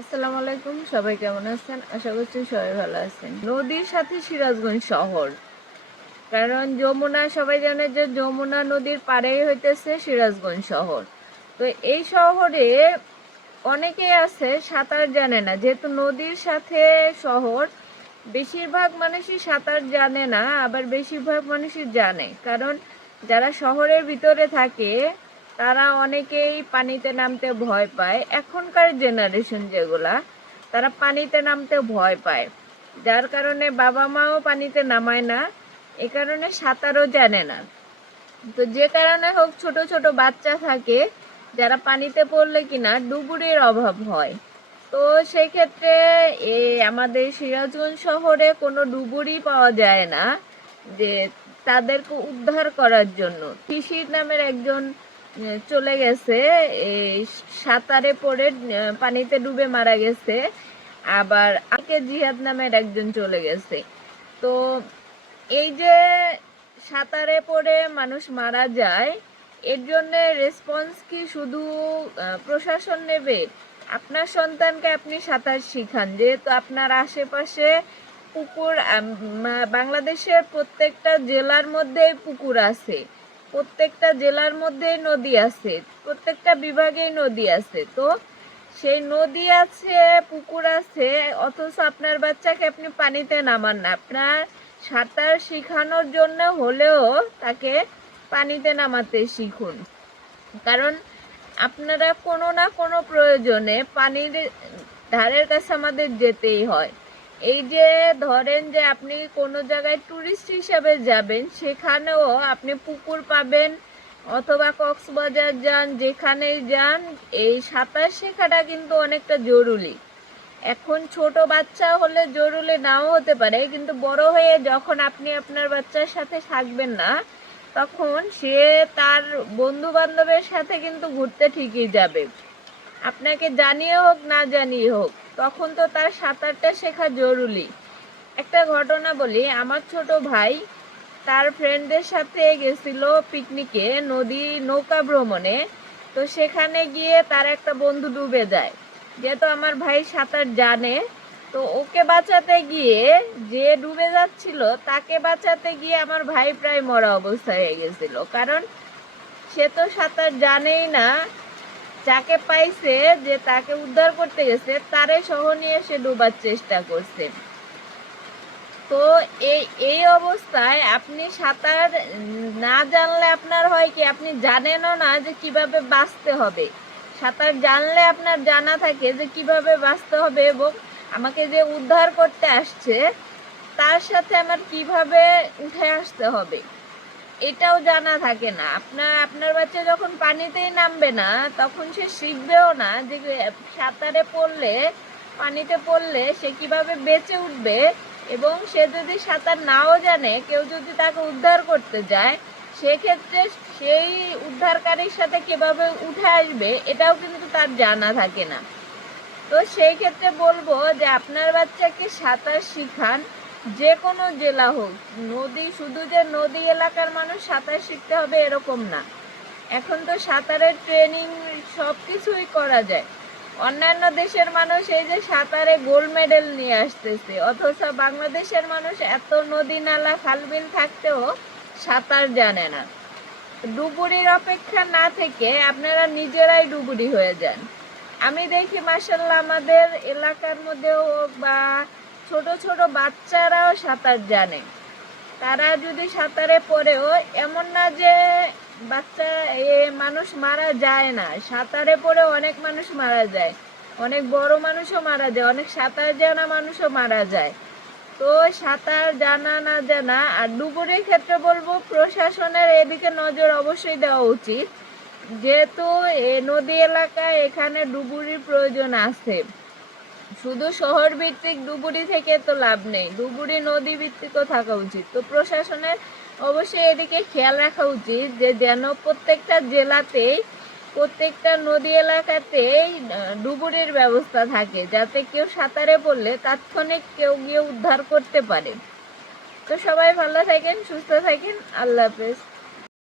আসসালামু আলাইকুম, সবাই কেমন আছেন? আশা করছি সবাই ভালো আছেন। নদীর সাথে সিরাজগঞ্জ শহর, কারণ যমুনা, সবাই জানে যে যমুনা নদীর পাড়েই হইতেছে সিরাজগঞ্জ শহর। তো এই শহরে অনেকেই আছে সাঁতার জানে না, যেহেতু নদীর সাথে শহর। বেশিরভাগ মানুষই সাঁতার জানে না, আবার বেশিরভাগ মানুষই জানে। কারণ যারা শহরের ভিতরে থাকে তারা অনেকেই পানিতে নামতে ভয় পায়। এখনকার জেনারেশন যেগুলা, তারা পানিতে নামতে ভয় পায়, যার কারণে বাবা মাও পানিতে নামায় না, এ কারণে সাঁতারও জানে না। তো যে কারণে হোক, ছোট ছোট বাচ্চা থাকে যারা পানিতে পড়লে কিনা ডুবুরির অভাব হয়। তো সেক্ষেত্রে আমাদের সিরাজগঞ্জ শহরে কোনো ডুবুরি পাওয়া যায় না যে তাদেরকে উদ্ধার করার জন্য। শিশির নামের একজন চলে গেছে, এই সাঁতারে পড়ে পানিতে ডুবে মারা গেছে। আবার আকে জিহাদ নামের একজন চলে গেছে। তো এই যে সাঁতারে পড়ে মানুষ মারা যায়, এর জন্য রেসপন্স কি শুধু প্রশাসন নেবে? আপনার সন্তানকে আপনি সাঁতার শিখান, যেহেতু আপনার আশেপাশে পুকুর, বাংলাদেশের প্রত্যেকটা জেলার মধ্যেই পুকুর আছে, প্রত্যেকটা জেলার মধ্যেই নদী আছে, প্রত্যেকটা বিভাগেই নদী আছে। তো সেই নদী আছে, পুকুর আছে, অথচ আপনার বাচ্চাকে আপনি পানিতে নামান না। আপনার সাঁতার শেখানোর জন্য হলেও তাকে পানিতে নামাতে শিখুন। কারণ আপনারা কোনো না কোনো প্রয়োজনে পানির ধারের কাছে আমাদের যেতেই হয়। এই যে ধরেন যে আপনি কোনো জায়গায় ট্যুরিস্ট হিসাবে যাবেন, সেখানেও আপনি পুকুর পাবেন, অথবা কক্সবাজার যান, যেখানেই যান, এই সাঁতার শেখাটা কিন্তু অনেকটা জরুরি। এখন ছোট বাচ্চা হলে জরুরি নাও হতে পারে, কিন্তু বড় হয়ে যখন আপনি আপনার বাচ্চার সাথে থাকবেন না, তখন সে তার বন্ধু বান্ধবের সাথে কিন্তু ঘুরতে ঠিকই যাবে, আপনাকে জানিয়ে হোক না জানিয়ে হোক। তখন তো তার সাঁতারটা শেখা জরুরি। একটা ঘটনা বলি, আমার ছোট ভাই তার ফ্রেন্ডদের সাথে গেছিল পিকনিকে, নদী নৌকা ভ্রমণে। তো সেখানে গিয়ে তার একটা বন্ধু ডুবে যায়। যেহেতু আমার ভাই সাঁতার জানে, তো ওকে বাঁচাতে গিয়ে, যে ডুবে যাচ্ছিল তাকে বাঁচাতে গিয়ে আমার ভাই প্রায় মরা অবস্থায় হয়ে গেছিল। কারণ সে তো সাঁতার জানেই না, যাকে পাইছে, যে তাকে উদ্ধার করতে গেছে, তারে সহ নিয়ে সে ডুবার চেষ্টা করছে। তো এই এই অবস্থায় আপনি সাঁতার না জানলে আপনার হয় কি, আপনি জানেনও না যে কিভাবে বাঁচতে হবে। সাঁতার জানলে আপনার জানা থাকে যে কিভাবে বাঁচতে হবে, এবং আমাকে যে উদ্ধার করতে আসছে তার সাথে আমার কিভাবে উঠে আসতে হবে, এটাও জানা থাকে না। আপনার বাচ্চা যখন পানিতেই নামবে না, তখন সে শিখবেও না যে সাঁতারে পড়লে, পানিতে পড়লে সে কিভাবে বেঁচে উঠবে। এবং সে যদি সাঁতার নাও জানে, কেউ যদি তাকে উদ্ধার করতে যায়, সেক্ষেত্রে সেই উদ্ধারকারীর সাথে কিভাবে উঠে আসবে, এটাও কিন্তু তার জানা থাকে না। তো সেই ক্ষেত্রে বলবো যে আপনার বাচ্চাকে সাঁতার শিখান, যে কোনো জেলা হোক। নদী, শুধু যে নদী এলাকার মানুষ সাঁতার শিখতে হবে এরকম না। এখন তো সাঁতারের ট্রেনিং সব কিছুই করা যায়। অন্যান্য দেশের মানুষ এই যে সাঁতারে গোল্ড মেডেল নিয়ে আসতেছে, অথচ বাংলাদেশের মানুষ এত নদী নালা খালবিল থাকতেও সাঁতার জানে না। ডুবুরির অপেক্ষা না থেকে আপনারা নিজেরাই ডুবুরি হয়ে যান। আমি দেখি মাশাআল্লাহ আমাদের এলাকার মধ্যেও বা ছোট ছোট বাচ্চারাও সাঁতার জানে। তারা যদি সাঁতারে পড়েও, এমন না যে বাচ্চা মানুষ মারা যায় না, সাঁতারে পড়ে অনেক মানুষ মারা যায়, অনেক বড় মানুষও মারা যায়, অনেক সাঁতার জানা মানুষও মারা যায়। তো সাঁতার জানা না জানা, আর ডুবুরির ক্ষেত্রে বলবো প্রশাসনের এদিকে নজর অবশ্যই দেওয়া উচিত, যেহেতু নদী এলাকায় এখানে ডুবুরির প্রয়োজন আছে। শুধু শহর ভিত্তিক ডুবুরি থেকে তো লাভ নেই, ডুবুরি নদী ভিত্তিকও থাকা উচিত। তো প্রশাসনের অবশ্যই এদিকে খেয়াল রাখা উচিত যে যেন প্রত্যেকটা জেলাতেই, প্রত্যেকটা নদী এলাকাতেই ডুবুরির ব্যবস্থা থাকে, যাতে কেউ সাঁতারে পড়লে তাৎক্ষণিক কেউ গিয়ে উদ্ধার করতে পারে। তো সবাই ভালো থাকেন, সুস্থ থাকেন, আল্লাহ হাফেজ।